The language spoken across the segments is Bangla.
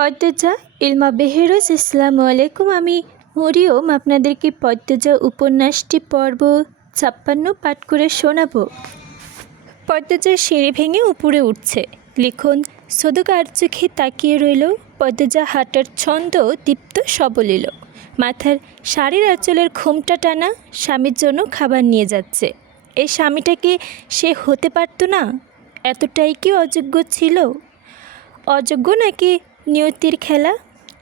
পদ্মজা ইলমা বেহেরোজ আসসালামু আলাইকুম। আমি মরিয়ম আপনাদেরকে পদ্মজা উপন্যাসটি পর্ব 56 পাঠ করে শোনাব। পদ্মজা সিঁড়ি ভেঙে উপরে উঠছে। লিখন সদুক আর চোখে তাকিয়ে রইল। পদ্মজা হাঁটার ছন্দ দীপ্ত সবলিল। মাথার শাড়ির আঁচলের ঘোমটা টানা, স্বামীর জন্য খাবার নিয়ে যাচ্ছে। এই স্বামীটাকে সে হতে পারত না? এতটাই কি অযোগ্য ছিল? অযোগ্য নাকি নিয়তির খেলা?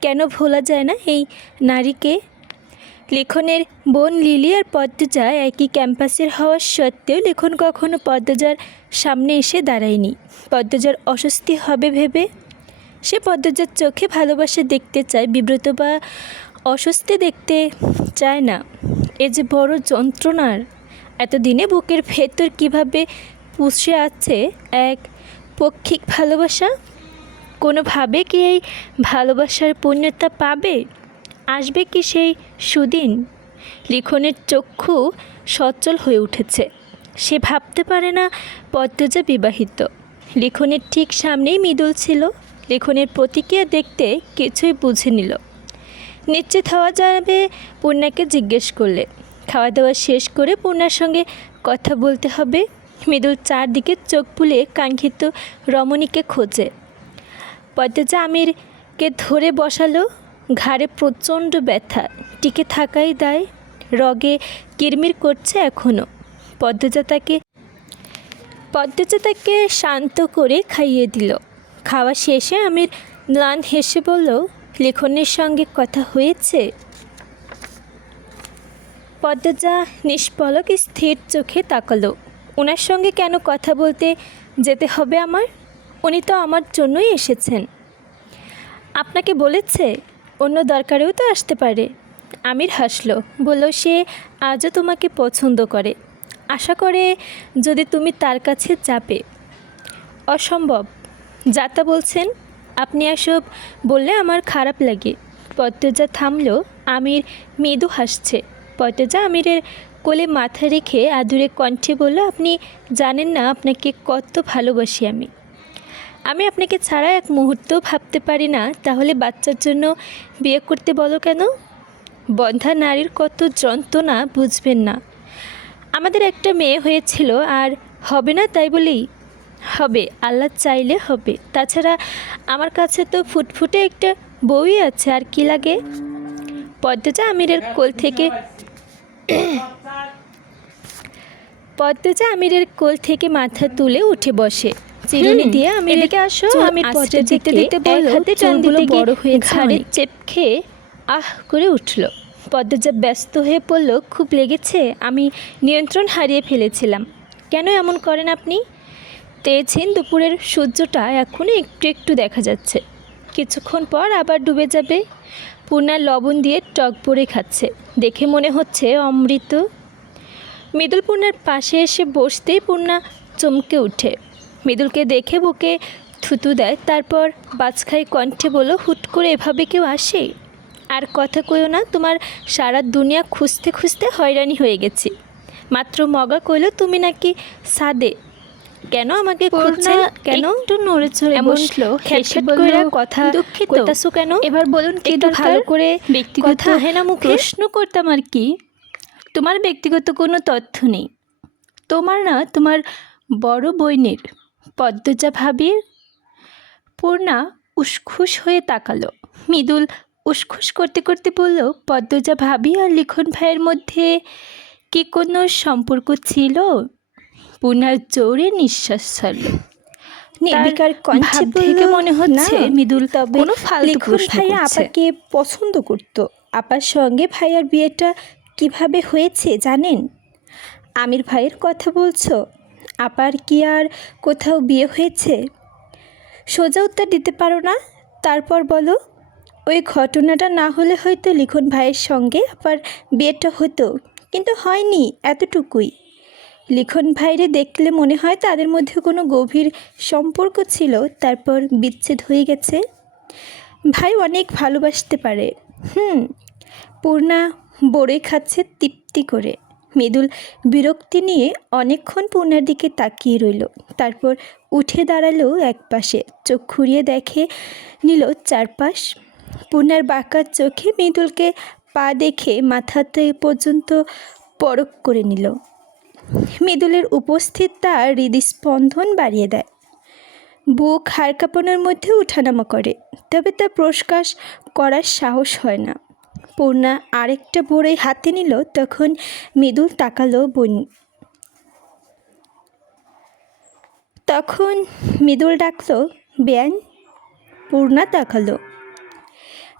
কেন ভোলা যায় না এই নারীকে? লিখনের বোন লিলি আর পদ্মজা একই ক্যাম্পাসের হওয়া সত্ত্বেও লিখন কখনো পদ্মজার সামনে এসে দাঁড়ায়নি। পদ্মজার অস্বস্তি হবে ভেবে সে পদ্মজার চোখে ভালোবাসা দেখতে চায়, বিব্রত বা অস্বস্তি দেখতে চায় না। এ যে বড় যন্ত্রণার। এতদিনে বুকের ভেতর কিভাবে পুষে আছে এক পক্ষিক ভালোবাসা। কোনোভাবে কি এই ভালোবাসার পূর্ণতা পাবে? আসবে কি সেই সুদিন? লিখনের চক্ষু সচল হয়ে উঠেছে। সে ভাবতে পারে না পদ্মজা বিবাহিত। লিখনের ঠিক সামনেই মৃদুল ছিল। লিখনের প্রতিক্রিয়া দেখতে কিছুই বুঝে নিল। নিশ্চিত হওয়া যাবে পূর্ণাকে জিজ্ঞেস করলে। খাওয়া দাওয়া শেষ করে পূর্ণার সঙ্গে কথা বলতে হবে। মৃদুল চারদিকে চোখ বুলিয়ে কাঙ্ক্ষিত রমণীকে খোঁজে। পদ্মজা আমিরকে ধরে বসালো। ঘাড়ে প্রচণ্ড ব্যথা, টিকে থাকাই দায়। রগে কিরমির করছে এখনও। পদ্মজা তাকে শান্ত করে খাইয়ে দিল। খাওয়া শেষে আমির ম্লান হেসে বলল, লিখনের সঙ্গে কথা হয়েছে? পদ্মজা নিষ্পলক স্থির চোখে তাকালো। ওনার সঙ্গে কেন কথা বলতে যেতে হবে আমার? উনি তো আমার জন্যই এসেছেন। আপনাকে বলেছে? অন্য দরকারেও তো আসতে পারে। আমির হাসল, বলল সে আজও তোমাকে পছন্দ করে। আশা করে যদি তুমি তার কাছে যাবে। অসম্ভব। যাতা বলছেন? আপনি এসব বললে আমার খারাপ লাগে। পদ্মজা থামল। আমির মৃদু হাসছে। পদ্মজা আমিরের কোলে মাথা রেখে আদুরে কণ্ঠে বলল, আপনি জানেন না আপনাকে কত ভালোবাসি আমি। আমি আপনাকে ছাড়া এক মুহূর্তও ভাবতে পারি না। তাহলে বাচ্চার জন্য বিয়ে করতে বলো কেন? বন্ধা নারীর কত যন্ত্রণা বুঝবেন না। আমাদের একটা মেয়ে হয়েছিল, আর হবে না তাই বলি? হবে, আল্লাহ চাইলে হবে। তাছাড়া আমার কাছে তো ফুটফুটে একটা বউই আছে, আর কি লাগে? পদ্মজা আমিরের কোল থেকে মাথা তুলে উঠে বসে। চিরুনি দিয়ে আমিরকে আসো। আমির পদ্মা দিতে দিতে বলল, হাতে চুলগুলো বড় হয়ে ঘাড়ে চেপ খেয়ে আহ করে উঠল। পদ্মজা ব্যস্ত হয়ে পড়ল, খুব লেগেছে? আমি নিয়ন্ত্রণ হারিয়ে ফেলেছিলাম। কেন এমন করেন আপনি? তেছেন দুপুরের সূর্যটা এখনও একটু একটু দেখা যাচ্ছে, কিছুক্ষণ পর আবার ডুবে যাবে। পূর্ণা লবণ দিয়ে টক পরে খাচ্ছে, দেখে মনে হচ্ছে অমৃত। মৃদুল পূর্ণার পাশে এসে বসতেই পূর্ণা চমকে ওঠে। মৃদুলকে দেখে বুকে থুতু দেয়, তারপর বাজখাই কণ্ঠে বলল, হুট করে এভাবে কেউ আসে? আর কথা কইও না, তোমার সারা দুনিয়া খুঁজতে খুঁজতে হয়রানি হয়ে গেছি। মাত্র মগা কইল তুমি নাকি সাদে। কেন আমাকে খুঁজছেন? কেন? একটু নড়ে চড়ে বসলো। খেটখেট করে কথা কইতাছো কেন? এবার বলুন কি ভালো করে ব্যক্তিগত হেনা মুখে প্রশ্ন করতাম আর কি। তোমার ব্যক্তিগত কোনো তথ্য নেই। তোমার না, তোমার বড় বইনের পদ্মজা ভাবির। পূর্ণা উসখুস হয়ে তাকালো। মৃদুল উসখুস করতে করতে বলল, পদ্মজা ভাবি আর লিখন ভাইয়ের মধ্যে কি কোনো সম্পর্ক ছিল? পূর্ণার জোরে নিঃশ্বাস ছাড়ল। নির্বিকার কণ্ঠে থেকে মনে হচ্ছে মৃদুল কোনো ফালতু প্রশ্ন করছে। আপাকে পছন্দ করত। আপার সঙ্গে ভাইয়ার বিয়েটা কিভাবে হয়েছে জানেন? আমির ভাইয়ের কথা বলছো? আপার কি আর কোথাও বিয়ে হয়েছে? সোজা উত্তর দিতে পারো না? তারপর বলো। ওই ঘটনাটা না হলে হয়তো লিখন ভাইয়ের সঙ্গে আপার বিয়েটা হতো, কিন্তু হয়নি, এতটুকুই। লিখন ভাইরে দেখলে মনে হয় তাদের মধ্যে কোনো গভীর সম্পর্ক ছিল, তারপর বিচ্ছেদ হয়ে গেছে। ভাই অনেক ভালোবাসতে পারে। পূর্ণা বড়ই খাচ্ছে তৃপ্তি করে। মৃদুল বিরক্তি নিয়ে অনেকক্ষণ পূর্ণার দিকে তাকিয়ে রইল। তারপর উঠে দাঁড়ালো একপাশে, চোখ ঘুরিয়ে দেখে নিল চারপাশ। পূর্ণার বাঁকা চোখে মৃদুলকে পা দেখে মাথাতে পর্যন্ত পরখ করে নিল। মৃদুলের উপস্থিত তার হৃদস্পন্দন বাড়িয়ে দেয়, বুক হাড় কাঁপানোর মধ্যে উঠানামা করে, তবে তা প্রকাশ করার সাহস হয় না। পূর্ণা আরেকটা বড়ই হাতে নিল, তখন মৃদুল তাকালো তখন মৃদুল ডাকলো, বেআইন। পূর্ণা তাকালো।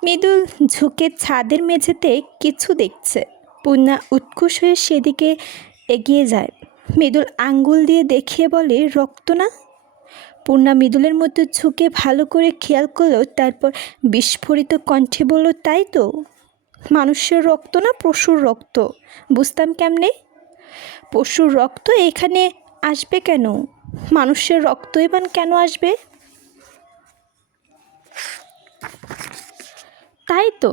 মৃদুল ঝুঁকে ছাদের মেঝেতে কিছু দেখছে। পূর্ণা উৎকুশ হয়ে সেদিকে এগিয়ে যায়। মৃদুল আঙ্গুল দিয়ে দেখিয়ে বলে, রক্ত না? পূর্ণা মৃদুলের মধ্যে ঝুঁকে ভালো করে খেয়াল করলো, তারপর বিস্ফোরিত কণ্ঠে বলল, তাই তো। মানুষের রক্ত না, পশুর রক্ত। বুঝতাম কেমনে? পশুর রক্ত এখানে আসবে কেন? মানুষের রক্তই বা কেন আসবে? তাই তো।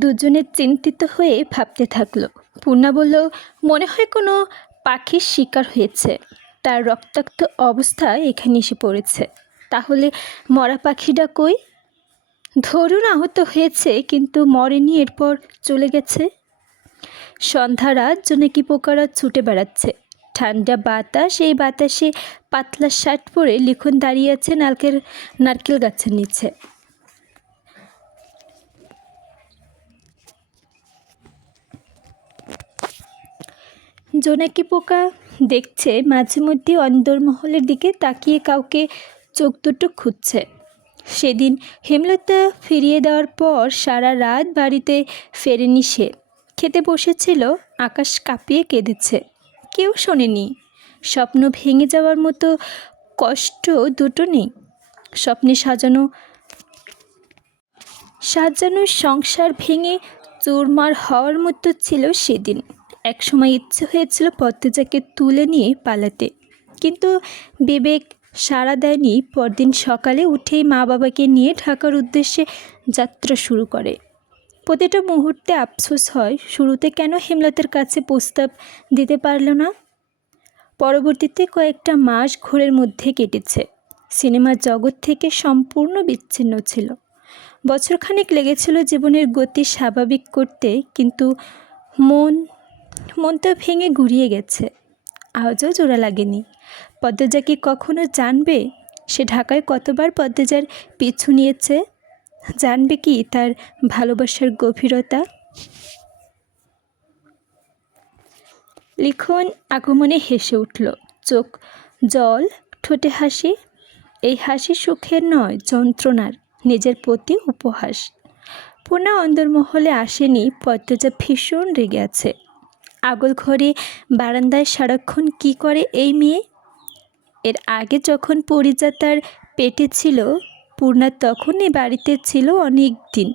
দুজনে চিন্তিত হয়ে ভাবতে থাকলো। পূর্ণা বলল, মনে হয় কোনো পাখির শিকার হয়েছে, তার রক্তাক্ত অবস্থায় এখানে এসে পড়েছে। তাহলে মরা পাখিটা কই? ধরুন আহত হয়েছে, কিন্তু মরেনি, এরপর চলে গেছে। সন্ধ্যা রাত জোনাকি পোকারা ছুটে বেড়াচ্ছে। ঠান্ডা বাতাস, এই বাতাসে পাতলা শার্ট পরে লিখন দাঁড়িয়ে আছে নারকেল গাছের নিচে। জোনাকি পোকা দেখছে, মাঝে মধ্যে অন্দরমহলের দিকে তাকিয়ে কাউকে চোখ দুটো খুঁজছে। সেদিন হেমলতা ফিরিয়ে দেওয়ার পর সারা রাত বাড়িতে ফেরেনি সে। খেতে বসেছিল, আকাশ কাঁপিয়ে কেঁদেছে। কেউ শোনেনি। স্বপ্ন ভেঙে যাওয়ার মতো কষ্ট দুটো নেই। স্বপ্নে সাজানো সংসার ভেঙে চুরমার হওয়ার মতো ছিল সেদিন। একসময় ইচ্ছে হয়েছিল পদ্মজাকে তুলে নিয়ে পালাতে, কিন্তু বিবেক সাড়া দেয়নি। পরদিন সকালে উঠেই মা বাবাকে নিয়ে ঢাকার উদ্দেশ্যে যাত্রা শুরু করে। প্রতিটা মুহূর্তে আফসোস হয়, শুরুতে কেন হেমলতার কাছে প্রস্তাব দিতে পারল না। পরবর্তীতে কয়েকটা মাস ঘোরের মধ্যে কেটেছে। সিনেমার জগৎ থেকে সম্পূর্ণ বিচ্ছিন্ন ছিল। বছরখানেক লেগেছিল জীবনের গতি স্বাভাবিক করতে, কিন্তু মন তো ভেঙে গুড়িয়ে গেছে। আজও জোড়া লাগেনি। পদ্মজা কি কখনো জানবে সে ঢাকায় কতবার পদ্মজার পিছু নিয়েছে? জানবে কি তার ভালোবাসার গভীরতা? লিখন আগমনে হেসে উঠল, চোখ জল, ঠোঁটে হাসি। এই হাসি সুখের নয়, যন্ত্রণার, নিজের প্রতি উপহাস। পূর্ণা অন্দরমহলে আসেনি। পদ্মজা ভীষণ রেগে আছে। আগল ঘরে বারান্দায় সারাক্ষণ কি করে এই মেয়ে? এর আগে যখন পরিজা তার পেটে ছিল, পূর্ণা তখনই বাড়িতে ছিল অনেক দিন।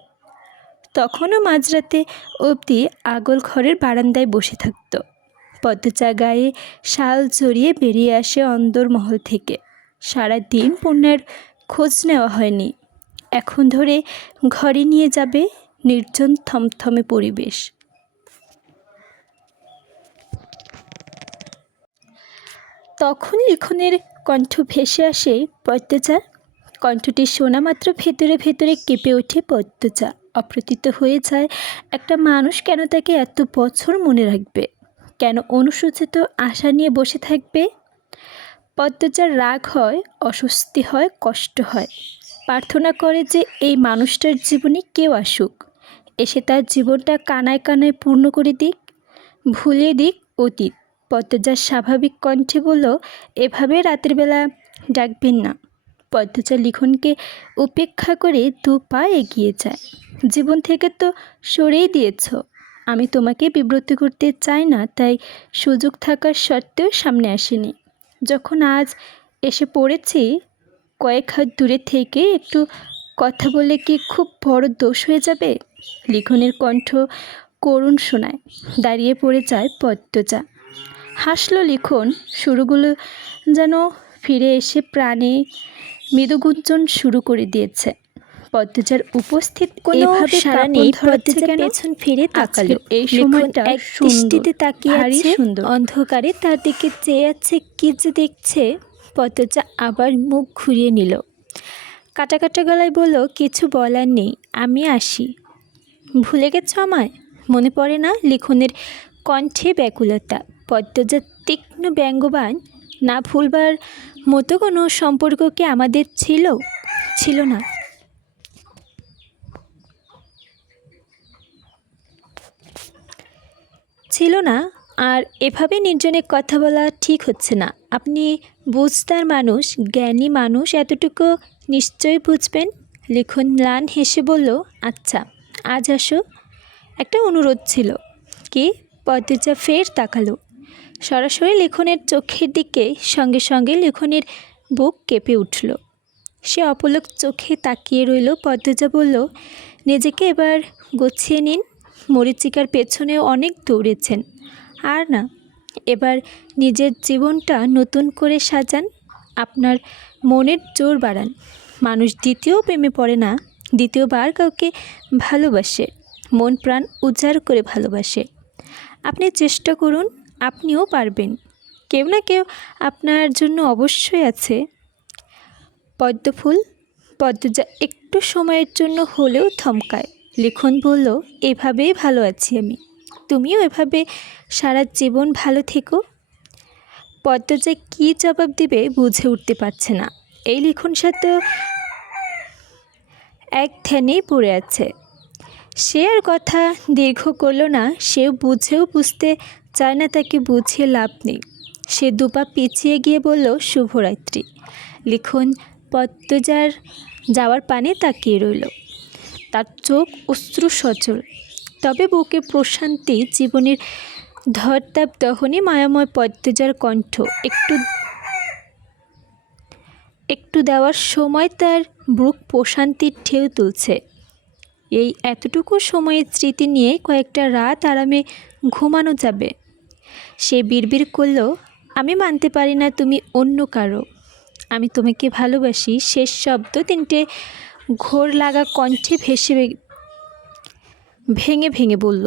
তখনও মাঝরাতে অবধি আগল ঘরের বারান্দায় বসে থাকত। পদ্মজা গায়ে শাল জড়িয়ে বেরিয়ে আসে অন্দরমহল থেকে। সারাদিন পূর্ণার খোঁজ নেওয়া হয়নি। এখন ধরে ঘরে নিয়ে যাবে। নির্জন থমথমে পরিবেশ। তখন লিখনের কণ্ঠ ভেসে আসে, পদ্মজা। কণ্ঠটি শোনা মাত্র ভেতরে ভেতরে কেঁপে ওঠে পদ্মজা। অপ্রতিত হয়ে যায়, একটা মানুষ কেন তাকে এত বছর মনে রাখবে? কেন অনুসূচিত আশা নিয়ে বসে থাকবে? পদ্মজার রাগ হয়, অস্বস্তি হয়, কষ্ট হয়। প্রার্থনা করে যে এই মানুষটার জীবনে কেউ আসুক, এসে তার জীবনটা কানায় কানায় পূর্ণ করে দিক, ভুলিয়ে দিক অতীত। পদ্মজার স্বাভাবিক কণ্ঠে বলল, এভাবে রাতের বেলা ডাকবেন না। পদ্মজা লিখনকে উপেক্ষা করে 2 পা এগিয়ে যায়। জীবন থেকে তো সরেই দিয়েছ। আমি তোমাকে বিব্রত করতে চাই না, তাই সুযোগ থাকার সত্ত্বেও সামনে আসেনি। যখন আজ এসে পড়েছি, কয়েক হাত দূরে থেকে একটু কথা বলে কি খুব বড় দোষ হয়ে যাবে? লিখনের কণ্ঠ করুণ শোনায়। দাঁড়িয়ে পড়ে যায় পদ্মজা। হাসল লিখন। সুরগুলো যেন ফিরে এসে প্রাণে মৃদুগুঞ্জন শুরু করে দিয়েছে। পদ্মজার উপস্থিত কোনো এভাবে সাড়া কাপড় নেই, ধরাচ্ছে পদ্মজা কেন? পেছন ফিরে তাকালো। আজকের এই লিখন সময়টা এক সুন্দর, দৃষ্টিতে তাকিয়ে ভারী আছে, সুন্দর। অন্ধকারে তার দিকে চেয়ে আছে। কি যে দেখছে। পদ্মজা আবার মুখ ঘুরিয়ে নিল, কাটা কাটা গলায় বলল, কিছু বলার নেই, আমি আসি। ভুলে গেছো আমায়? মনে পড়ে না? লিখনের কণ্ঠে ব্যাকুলতা। পদ্মজা তীক্ষ্ণ ব্যঙ্গবান, না ভুলবার মতো কোনো সম্পর্ক কি আমাদের ছিল? ছিল না। ছিল না। আর এভাবে নির্জনে কথা বলা ঠিক হচ্ছে না। আপনি বুঝতার মানুষ, জ্ঞানী মানুষ, এতটুকু নিশ্চয়ই বুঝবেন। লিখন ম্লান হেসে বলল, আচ্ছা আজ আসো, একটা অনুরোধ ছিল। কি? পদ্মজা ফের তাকালো সরাসরি লিখনের চোখের দিকে। সঙ্গে সঙ্গে লিখনের বুক কেঁপে উঠল। সে অপলক চোখে তাকিয়ে রইল। পদ্মজা বলল, নিজেকে এবার গুছিয়ে নিন। মরীচিকার পেছনেও অনেক দৌড়েছেন, আর না, এবার নিজের জীবনটা নতুন করে সাজান। আপনার মনের জোর বাড়ান। মানুষ দ্বিতীয় প্রেমে পড়ে না, দ্বিতীয়বার কাউকে ভালোবাসে, মন প্রাণ উজাড় করে ভালোবাসে। আপনি চেষ্টা করুন, আপনিও পারবেন। কেউ না কেউ আপনার জন্য অবশ্যই আছে। পদ্মফুল। পদ্মজা একটু সময়ের জন্য হলেও থমকায়। লিখন বলল, এভাবেই ভালো আছি আমি, তুমিও এভাবে সারা জীবন ভালো থেকো। পদ্মজা কী জবাব দিবে বুঝে উঠতে পারছে না। এই লিখন সাথে এক ধ্যানেই পড়ে আছে। সে আর কথা দীর্ঘ করল না। সেও বুঝতে চায় না, তাকে বুঝিয়ে লাভ নেই। সে দুপা পিছিয়ে গিয়ে বলল, শুভরাত্রি। লিখন পদ্মজার যাওয়ার পানে তাকিয়ে রইল। তার চোখ অশ্রু সচল, তবে বুকে প্রশান্তি। জীবনের ধরতাপ দহনে মায়াময় পদ্মজার কণ্ঠ একটু দেওয়ার সময় তার বুক প্রশান্তির ঢেউ তুলছে। এই এতটুকু সময়ের স্মৃতি নিয়ে কয়েকটা রাত আরামে ঘুমানো যাবে। সে বিড়বিড় করল, আমি মানতে পারি না তুমি অন্য কারো, আমি তোমাকে ভালোবাসি। শেষ শব্দ তিনটে ঘোর লাগা কণ্ঠে ভেঙে ভেঙে বলল।